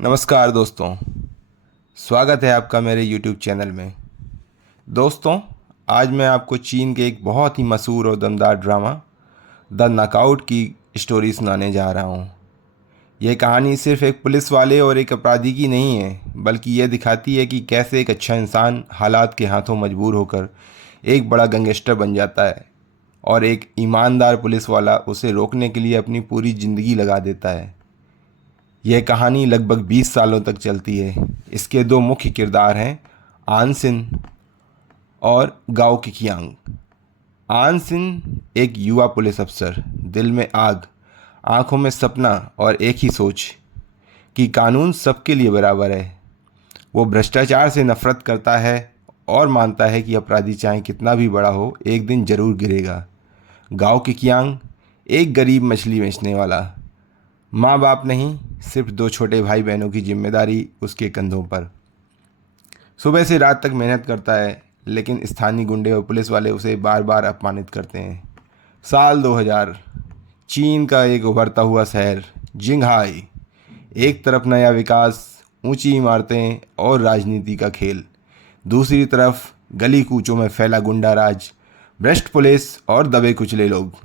नमस्कार दोस्तों। स्वागत है आपका मेरे YouTube चैनल में। दोस्तों, आज मैं आपको चीन के एक बहुत ही मशहूर और दमदार ड्रामा द नॉकआउट की स्टोरी सुनाने जा रहा हूँ। यह कहानी सिर्फ एक पुलिस वाले और एक अपराधी की नहीं है, बल्कि यह दिखाती है कि कैसे एक अच्छा इंसान हालात के हाथों मजबूर होकर एक बड़ा गैंगस्टर बन जाता है और एक ईमानदार पुलिस वाला उसे रोकने के लिए अपनी पूरी ज़िंदगी लगा देता है। यह कहानी लगभग 20 सालों तक चलती है। इसके दो मुख्य किरदार हैं, आन सिन और गाओ किकियांग। आन सिन एक युवा पुलिस अफसर, दिल में आग, आंखों में सपना और एक ही सोच कि कानून सबके लिए बराबर है। वो भ्रष्टाचार से नफरत करता है और मानता है कि अपराधी चाहे कितना भी बड़ा हो, एक दिन जरूर गिरेगा। गाओ किकियांग एक गरीब मछली बेचने वाला, माँ बाप नहीं, सिर्फ दो छोटे भाई बहनों की जिम्मेदारी उसके कंधों पर। सुबह से रात तक मेहनत करता है, लेकिन स्थानीय गुंडे और पुलिस वाले उसे बार बार अपमानित करते हैं। साल 2000, चीन का एक उभरता हुआ शहर जिंगहाई। एक तरफ नया विकास, ऊंची इमारतें और राजनीति का खेल, दूसरी तरफ गली कूचों में फैला गुंडा राज, भ्रष्ट पुलिस और दबे कुचले लोग।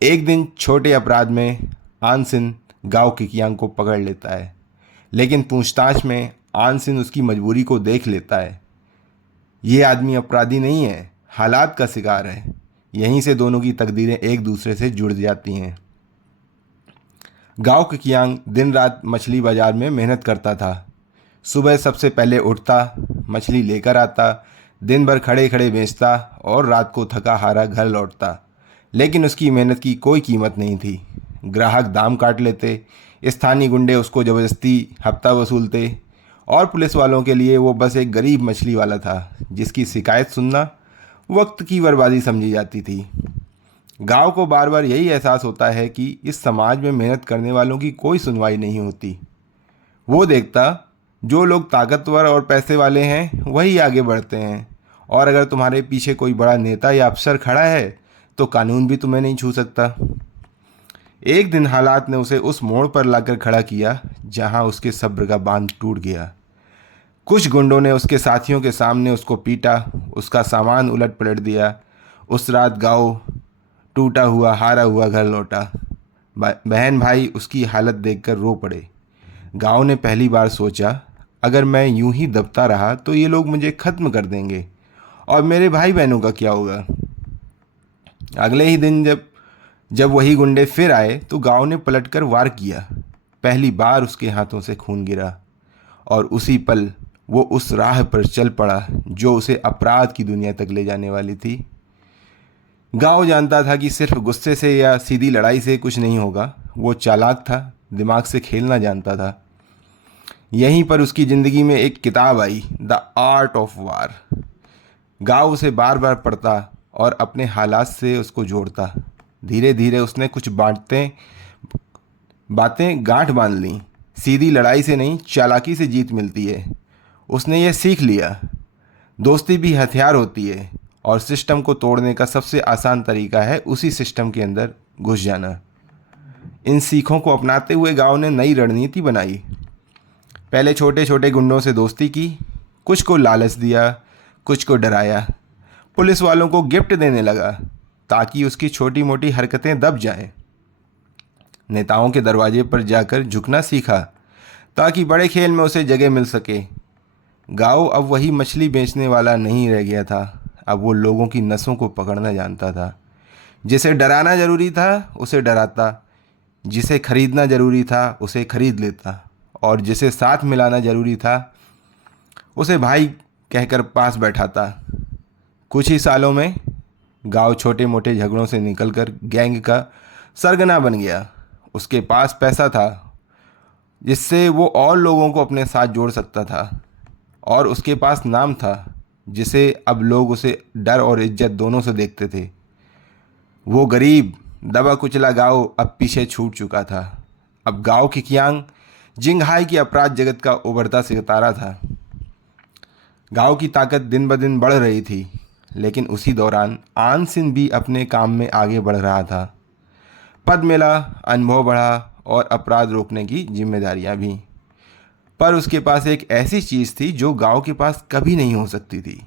एक दिन छोटे अपराध में आनसिन गांव किकियांग को पकड़ लेता है, लेकिन पूछताछ में आनसिन उसकी मजबूरी को देख लेता है। ये आदमी अपराधी नहीं है, हालात का शिकार है। यहीं से दोनों की तकदीरें एक दूसरे से जुड़ जाती हैं। गांव किकियांग दिन रात मछली बाजार में मेहनत करता था। सुबह सबसे पहले उठता, मछली लेकर आता, दिन भर खड़े खड़े बेचता और रात को थका हारा घर लौटता। लेकिन उसकी मेहनत की कोई कीमत नहीं थी। ग्राहक दाम काट लेते, स्थानीय गुंडे उसको ज़बरदस्ती हफ्ता वसूलते और पुलिस वालों के लिए वो बस एक गरीब मछली वाला था जिसकी शिकायत सुनना वक्त की बर्बादी समझी जाती थी। गांव को बार बार यही एहसास होता है कि इस समाज में मेहनत करने वालों की कोई सुनवाई नहीं होती। वो देखता, जो लोग ताकतवर और पैसे वाले हैं वही आगे बढ़ते हैं, और अगर तुम्हारे पीछे कोई बड़ा नेता या अफसर खड़ा है तो कानून भी तुम्हें नहीं छू सकता। एक दिन हालात ने उसे उस मोड़ पर लाकर खड़ा किया जहां उसके सब्र का बांध टूट गया। कुछ गुंडों ने उसके साथियों के सामने उसको पीटा, उसका सामान उलट पलट दिया। उस रात गांव टूटा हुआ हारा हुआ घर लौटा। बहन भाई उसकी हालत देखकर रो पड़े। गांव ने पहली बार सोचा, अगर मैं यूं ही दबता रहा तो ये लोग मुझे ख़त्म कर देंगे, और मेरे भाई बहनों का क्या होगा। अगले ही दिन जब जब वही गुंडे फिर आए तो गांव ने पलटकर वार किया। पहली बार उसके हाथों से खून गिरा, और उसी पल वो उस राह पर चल पड़ा जो उसे अपराध की दुनिया तक ले जाने वाली थी। गांव जानता था कि सिर्फ गुस्से से या सीधी लड़ाई से कुछ नहीं होगा। वो चालाक था, दिमाग से खेलना जानता था। यहीं पर उसकी ज़िंदगी में एक किताब आई, द आर्ट ऑफ वार। गांव उसे बार बार पढ़ता और अपने हालात से उसको जोड़ता। धीरे धीरे उसने कुछ बातें गांठ बांध लीं। सीधी लड़ाई से नहीं, चालाकी से जीत मिलती है। उसने ये सीख लिया, दोस्ती भी हथियार होती है, और सिस्टम को तोड़ने का सबसे आसान तरीका है उसी सिस्टम के अंदर घुस जाना। इन सीखों को अपनाते हुए गांव ने नई रणनीति बनाई। पहले छोटे छोटे गुंडों से दोस्ती की, कुछ को लालच दिया, कुछ को डराया। पुलिस वालों को गिफ्ट देने लगा ताकि उसकी छोटी मोटी हरकतें दब जाएं। नेताओं के दरवाजे पर जाकर झुकना सीखा ताकि बड़े खेल में उसे जगह मिल सके। गांव अब वही मछली बेचने वाला नहीं रह गया था। अब वो लोगों की नसों को पकड़ना जानता था। जिसे डराना ज़रूरी था उसे डराता, जिसे खरीदना ज़रूरी था उसे खरीद लेता, और जिसे साथ मिलाना ज़रूरी था उसे भाई कहकर पास बैठाता। कुछ ही सालों में गांव छोटे मोटे झगड़ों से निकलकर गैंग का सरगना बन गया। उसके पास पैसा था जिससे वो और लोगों को अपने साथ जोड़ सकता था, और उसके पास नाम था जिसे अब लोग उसे डर और इज्जत दोनों से देखते थे। वो गरीब दबा कुचला गांव अब पीछे छूट चुका था। अब गांव किकियांग जिंगहाई की अपराध जगत का उभरता सितारा था। गांव की ताकत दिन ब दिन बढ़ रही थी, लेकिन उसी दौरान आन सिन भी अपने काम में आगे बढ़ रहा था। पद मिला, अनुभव बढ़ा और अपराध रोकने की जिम्मेदारियां भी। पर उसके पास एक ऐसी चीज़ थी जो गांव के पास कभी नहीं हो सकती थी।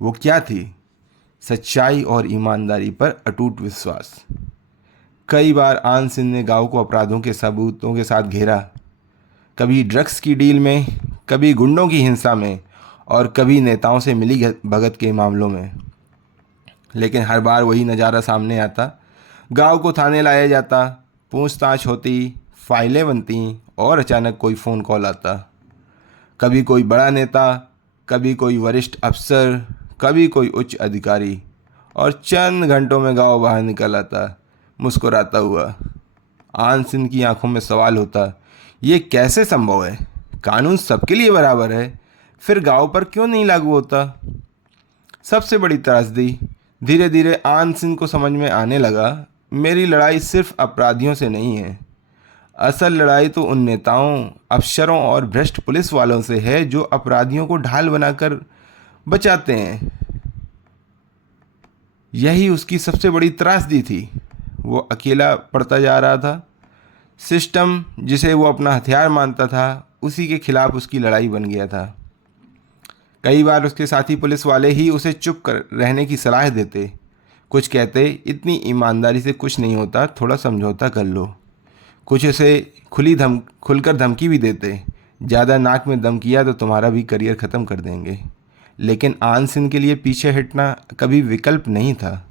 वो क्या थी? सच्चाई और ईमानदारी पर अटूट विश्वास। कई बार आन सिंह ने गांव को अपराधों के सबूतों के साथ घेरा, कभी ड्रग्स की डील में, कभी गुंडों की हिंसा में, और कभी नेताओं से मिली भगत के मामलों में। लेकिन हर बार वही नज़ारा सामने आता। गांव को थाने लाया जाता, पूछताछ होती, फाइलें बनती, और अचानक कोई फ़ोन कॉल आता। कभी कोई बड़ा नेता, कभी कोई वरिष्ठ अफसर, कभी कोई उच्च अधिकारी, और चंद घंटों में गांव बाहर निकल आता, मुस्कुराता हुआ। आन सिंह की आंखों में सवाल होता, ये कैसे संभव है? कानून सबके लिए बराबर है, फिर गांव पर क्यों नहीं लागू होता? सबसे बड़ी त्रासदी, धीरे धीरे आन सिंह को समझ में आने लगा, मेरी लड़ाई सिर्फ अपराधियों से नहीं है। असल लड़ाई तो उन नेताओं, अफसरों और भ्रष्ट पुलिस वालों से है जो अपराधियों को ढाल बनाकर बचाते हैं। यही उसकी सबसे बड़ी त्रासदी थी। वो अकेला पड़ता जा रहा था। सिस्टम जिसे वो अपना हथियार मानता था, उसी के खिलाफ उसकी लड़ाई बन गया था। कई बार उसके साथी पुलिस वाले ही उसे चुप कर रहने की सलाह देते। कुछ कहते, इतनी ईमानदारी से कुछ नहीं होता, थोड़ा समझौता कर लो। कुछ उसे खुलकर धमकी भी देते, ज़्यादा नाक में दम किया तो तुम्हारा भी करियर ख़त्म कर देंगे। लेकिन आन सिंह के लिए पीछे हटना कभी विकल्प नहीं था।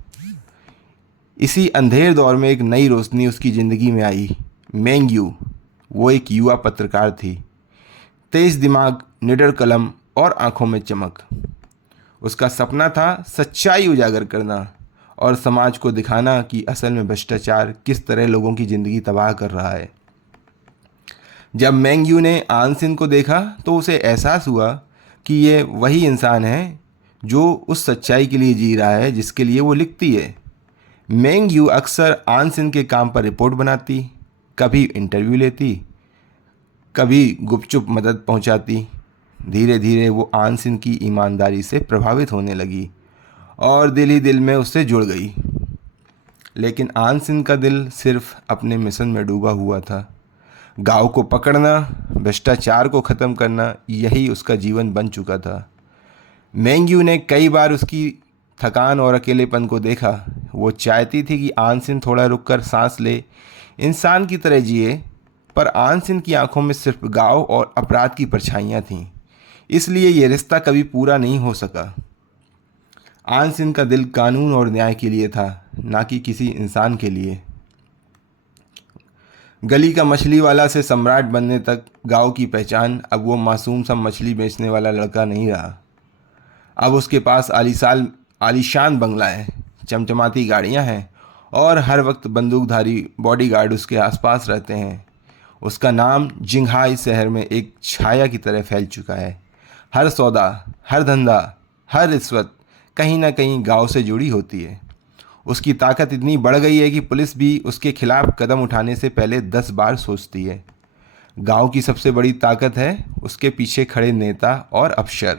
इसी अंधेर दौर में एक नई रोशनी उसकी ज़िंदगी में आई। मेंग यू, वो एक युवा पत्रकार थी। तेज दिमाग, निडर कलम और आंखों में चमक। उसका सपना था सच्चाई उजागर करना और समाज को दिखाना कि असल में भ्रष्टाचार किस तरह लोगों की ज़िंदगी तबाह कर रहा है। जब मेंग यू ने आन सिंह को देखा तो उसे एहसास हुआ कि ये वही इंसान है जो उस सच्चाई के लिए जी रहा है जिसके लिए वो लिखती है। मेंग यू अक्सर आन सिंह के काम पर रिपोर्ट बनाती, कभी इंटरव्यू लेती, कभी गुपचुप मदद पहुंचाती। धीरे धीरे वो आन सिंह की ईमानदारी से प्रभावित होने लगी और दिल ही दिल में उससे जुड़ गई। लेकिन आन सिंह का दिल सिर्फ अपने मिशन में डूबा हुआ था। गांव को पकड़ना, भ्रष्टाचार को ख़त्म करना, यही उसका जीवन बन चुका था। मेंग यू ने कई बार उसकी थकान और अकेलेपन को देखा। वो चाहती थी कि आन सिंह थोड़ा रुककर सांस ले, इंसान की तरह जिए, पर आन सिंह की आंखों में सिर्फ गांव और अपराध की परछाइयाँ थीं। इसलिए ये रिश्ता कभी पूरा नहीं हो सका। आन सिंह का दिल कानून और न्याय के लिए था, ना कि किसी इंसान के लिए। गली का मछली वाला से सम्राट बनने तक गांव की पहचान अब वो मासूम सा मछली बेचने वाला लड़का नहीं रहा। अब उसके पास आलीशान बंगला है, चमचमाती गाड़ियां हैं और हर वक्त बंदूकधारी बॉडीगार्ड उसके आसपास रहते हैं। उसका नाम जिंघाई शहर में एक छाया की तरह फैल चुका है। हर सौदा, हर धंधा, हर रिश्वत कहीं ना कहीं गांव से जुड़ी होती है। उसकी ताकत इतनी बढ़ गई है कि पुलिस भी उसके खिलाफ कदम उठाने से पहले 10 बार सोचती है। गांव की सबसे बड़ी ताकत है उसके पीछे खड़े नेता और अफसर।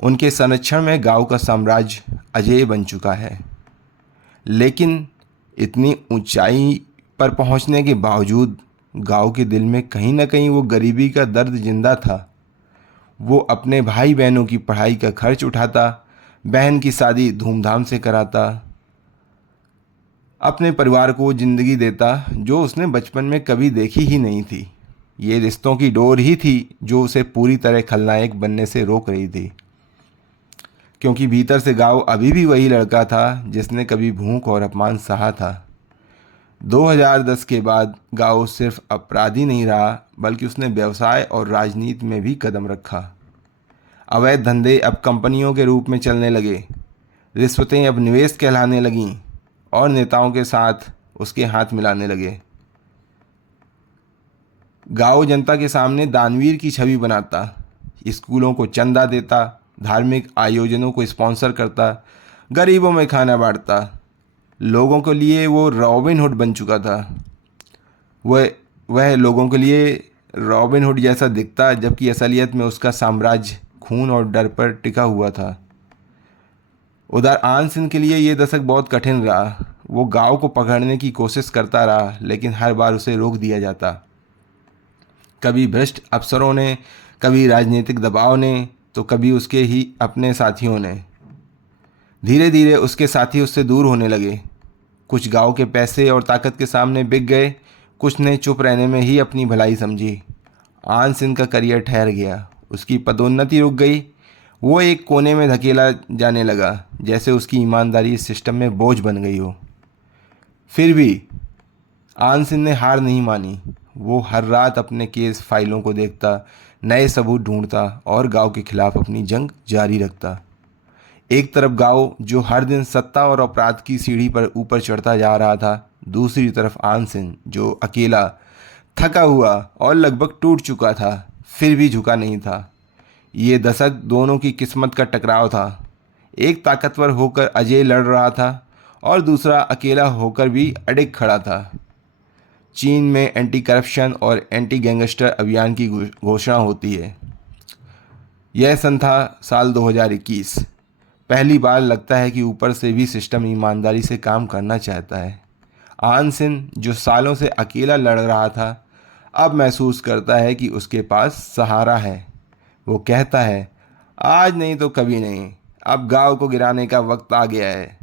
उनके संरक्षण में गांव का साम्राज्य अजेय बन चुका है। लेकिन इतनी ऊंचाई पर पहुंचने के बावजूद गांव के दिल में कहीं ना कहीं वो गरीबी का दर्द जिंदा था। वो अपने भाई बहनों की पढ़ाई का खर्च उठाता, बहन की शादी धूमधाम से कराता, अपने परिवार को ज़िंदगी देता जो उसने बचपन में कभी देखी ही नहीं थी। ये रिश्तों की डोर ही थी जो उसे पूरी तरह खलनायक बनने से रोक रही थी, क्योंकि भीतर से गांव अभी भी वही लड़का था जिसने कभी भूख और अपमान सहा था। 2010 के बाद गांव सिर्फ अपराधी नहीं रहा, बल्कि उसने व्यवसाय और राजनीति में भी कदम रखा। अवैध धंधे अब कंपनियों के रूप में चलने लगे, रिश्वतें अब निवेश कहलाने लगीं और नेताओं के साथ उसके हाथ मिलाने लगे। गांव जनता के सामने दानवीर की छवि बनाता, स्कूलों को चंदा देता, धार्मिक आयोजनों को स्पॉन्सर करता, गरीबों में खाना बांटता। लोगों के लिए वो रॉबिन हुड बन चुका था। वह लोगों के लिए रॉबिन हुड जैसा दिखता, जबकि असलियत में उसका साम्राज्य खून और डर पर टिका हुआ था। उधर आन सिंह के लिए ये दशक बहुत कठिन रहा। वो गांव को पकड़ने की कोशिश करता रहा, लेकिन हर बार उसे रोक दिया जाता। कभी भ्रष्ट अफसरों ने, कभी राजनीतिक दबाव ने, तो कभी उसके ही अपने साथियों ने। धीरे धीरे उसके साथी उससे दूर होने लगे। कुछ गांव के पैसे और ताकत के सामने बिक गए, कुछ ने चुप रहने में ही अपनी भलाई समझी। आन सिंह का करियर ठहर गया, उसकी पदोन्नति रुक गई। वो एक कोने में धकेला जाने लगा, जैसे उसकी ईमानदारी इस सिस्टम में बोझ बन गई हो। फिर भी आन सिंह ने हार नहीं मानी। वो हर रात अपने केस फाइलों को देखता, नए सबूत ढूंढता और गांव के खिलाफ अपनी जंग जारी रखता। एक तरफ गांव जो हर दिन सत्ता और अपराध की सीढ़ी पर ऊपर चढ़ता जा रहा था, दूसरी तरफ आन सिंह जो अकेला, थका हुआ और लगभग टूट चुका था, फिर भी झुका नहीं था। ये दशक दोनों की किस्मत का टकराव था। एक ताकतवर होकर अजय लड़ रहा था और दूसरा अकेला होकर भी अडिग खड़ा था। चीन में एंटी करप्शन और एंटी गैंगस्टर अभियान की घोषणा होती है। यह सन था साल 2021। पहली बार लगता है कि ऊपर से भी सिस्टम ईमानदारी से काम करना चाहता है। आन सिंह जो सालों से अकेला लड़ रहा था, अब महसूस करता है कि उसके पास सहारा है। वो कहता है, आज नहीं तो कभी नहीं, अब गांव को गिराने का वक्त आ गया है।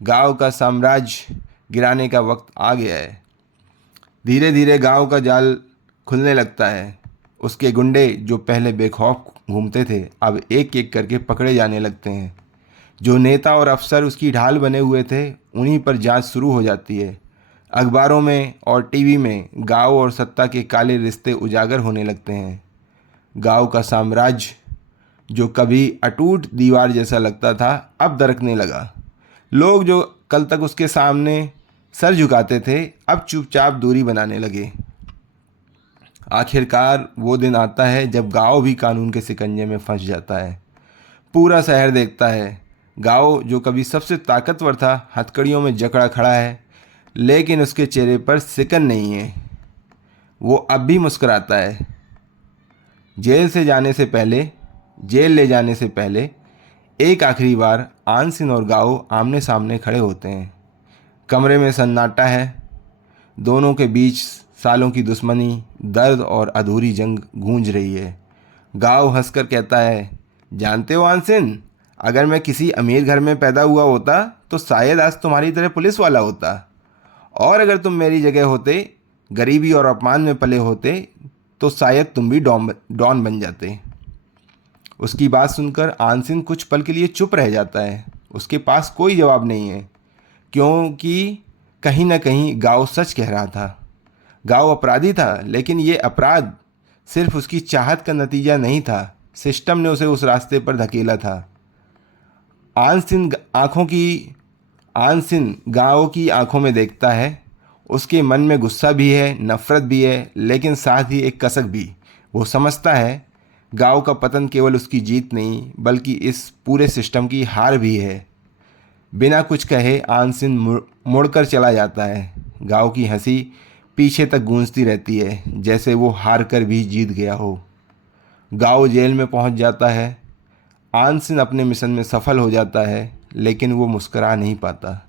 गांव का साम्राज्य गिराने का वक्त आ गया है। धीरे धीरे गांव का जाल खुलने लगता है। उसके गुंडे जो पहले बेखौफ घूमते थे, अब एक एक करके पकड़े जाने लगते हैं। जो नेता और अफसर उसकी ढाल बने हुए थे, उन्हीं पर जांच शुरू हो जाती है। अखबारों में और टीवी में गांव और सत्ता के काले रिश्ते उजागर होने लगते हैं। गांव का साम्राज्य जो कभी अटूट दीवार जैसा लगता था, अब दरकने लगा। लोग जो कल तक उसके सामने सर झुकाते थे, अब चुपचाप दूरी बनाने लगे। आखिरकार वो दिन आता है जब गांव भी कानून के शिकंजे में फंस जाता है। पूरा शहर देखता है, गांव जो कभी सबसे ताकतवर था, हथकड़ियों में जकड़ा खड़ा है, लेकिन उसके चेहरे पर सिकन नहीं है। वो अब भी मुस्कुराता है। जेल ले जाने से पहले एक आखिरी बार आन सिंह और गांव आमने सामने खड़े होते हैं। कमरे में सन्नाटा है। दोनों के बीच सालों की दुश्मनी, दर्द और अधूरी जंग गूंज रही है। गांव हंसकर कहता है, जानते हो आन सिंह, अगर मैं किसी अमीर घर में पैदा हुआ होता तो शायद आज तुम्हारी तरह पुलिस वाला होता, और अगर तुम मेरी जगह होते, गरीबी और अपमान में पले होते, तो शायद तुम भी डॉन बन जाते। उसकी बात सुनकर आन सिंह कुछ पल के लिए चुप रह जाता है। उसके पास कोई जवाब नहीं है, क्योंकि कहीं ना कहीं गांव सच कह रहा था। गांव अपराधी था, लेकिन ये अपराध सिर्फ उसकी चाहत का नतीजा नहीं था। सिस्टम ने उसे उस रास्ते पर धकेला था। आन सिंह गांव की आंखों में देखता है। उसके मन में गुस्सा भी है, नफरत भी है, लेकिन साथ ही एक कसक भी। वो समझता है गांव का पतन केवल उसकी जीत नहीं, बल्कि इस पूरे सिस्टम की हार भी है। बिना कुछ कहे आन सिंह मुड़कर चला जाता है। गांव की हंसी पीछे तक गूंजती रहती है, जैसे वो हार कर भी जीत गया हो। गांव जेल में पहुंच जाता है। आन सिंह अपने मिशन में सफल हो जाता है, लेकिन वो मुस्करा नहीं पाता,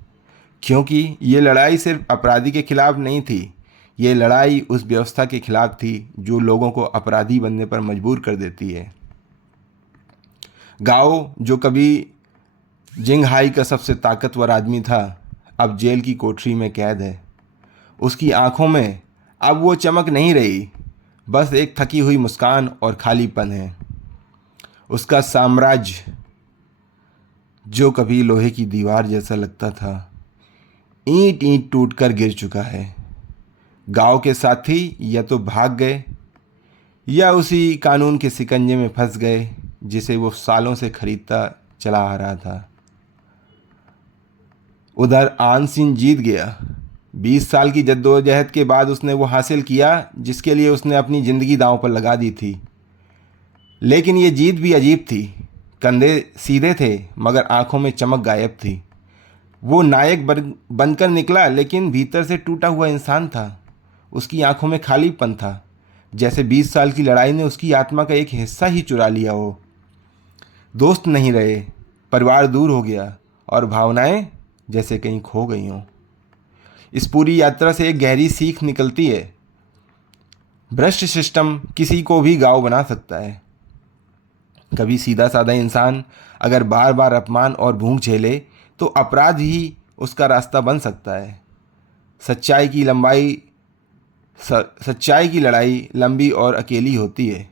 क्योंकि ये लड़ाई सिर्फ अपराधी के खिलाफ नहीं थी। ये लड़ाई उस व्यवस्था के खिलाफ थी जो लोगों को अपराधी बनने पर मजबूर कर देती है। गाओ जो कभी जिंगहाई का सबसे ताकतवर आदमी था, अब जेल की कोठरी में कैद है। उसकी आंखों में अब वो चमक नहीं रही, बस एक थकी हुई मुस्कान और खालीपन है। उसका साम्राज्य जो कभी लोहे की दीवार जैसा लगता था, ईंट ईंट टूटकर गिर चुका है। गांव के साथी या तो भाग गए या उसी कानून के शिकंजे में फंस गए जिसे वो सालों से खरीदता चला आ रहा था। उधर आन सिंह जीत गया। 20 साल की जद्दोजहद के बाद उसने वो हासिल किया जिसके लिए उसने अपनी ज़िंदगी दांव पर लगा दी थी। लेकिन ये जीत भी अजीब थी। कंधे सीधे थे, मगर आंखों में चमक गायब थी। वो नायक बनकर निकला, लेकिन भीतर से टूटा हुआ इंसान था। उसकी आंखों में खालीपन था, जैसे 20 साल की लड़ाई ने उसकी आत्मा का एक हिस्सा ही चुरा लिया हो। दोस्त नहीं रहे, परिवार दूर हो गया, और भावनाएं जैसे कहीं खो गई हों। इस पूरी यात्रा से एक गहरी सीख निकलती है। भ्रष्ट सिस्टम किसी को भी गाँव बना सकता है। कभी सीधा साधा इंसान अगर बार बार अपमान और भूख झेले तो अपराध ही उसका रास्ता बन सकता है। सच्चाई की सच्चाई की लड़ाई लंबी और अकेली होती है।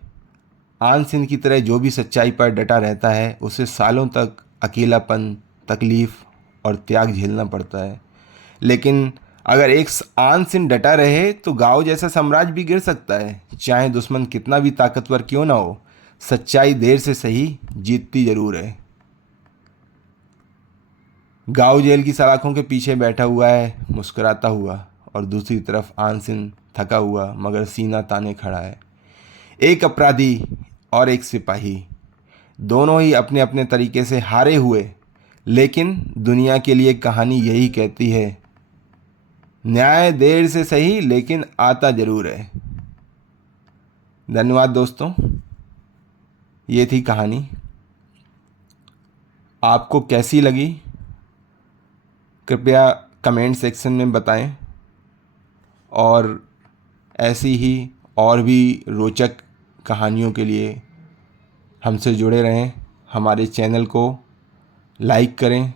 आन सिंह की तरह जो भी सच्चाई पर डटा रहता है उसे सालों तक अकेलापन, तकलीफ़ और त्याग झेलना पड़ता है। लेकिन अगर एक आन सिंह डटा रहे तो गांव जैसा साम्राज्य भी गिर सकता है। चाहे दुश्मन कितना भी ताकतवर क्यों ना हो, सच्चाई देर से सही जीतती जरूर है। गांव जेल की सलाखों के पीछे बैठा हुआ है मुस्कुराता हुआ, और दूसरी तरफ आन सिंह थका हुआ मगर सीना ताने खड़ा है। एक अपराधी और एक सिपाही, दोनों ही अपने अपने तरीके से हारे हुए, लेकिन दुनिया के लिए कहानी यही कहती है, न्याय देर से सही लेकिन आता जरूर है। धन्यवाद दोस्तों, ये थी कहानी। आपको कैसी लगी कृपया कमेंट सेक्शन में बताएं, और ऐसी ही और भी रोचक कहानियों के लिए हमसे जुड़े रहें। हमारे चैनल को लाइक करें,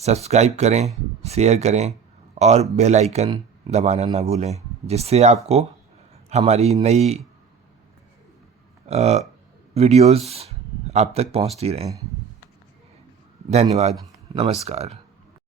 सब्सक्राइब करें, शेयर करें और बेल आइकन दबाना ना भूलें, जिससे आपको हमारी नई वीडियोस आप तक पहुंचती रहें। धन्यवाद, नमस्कार।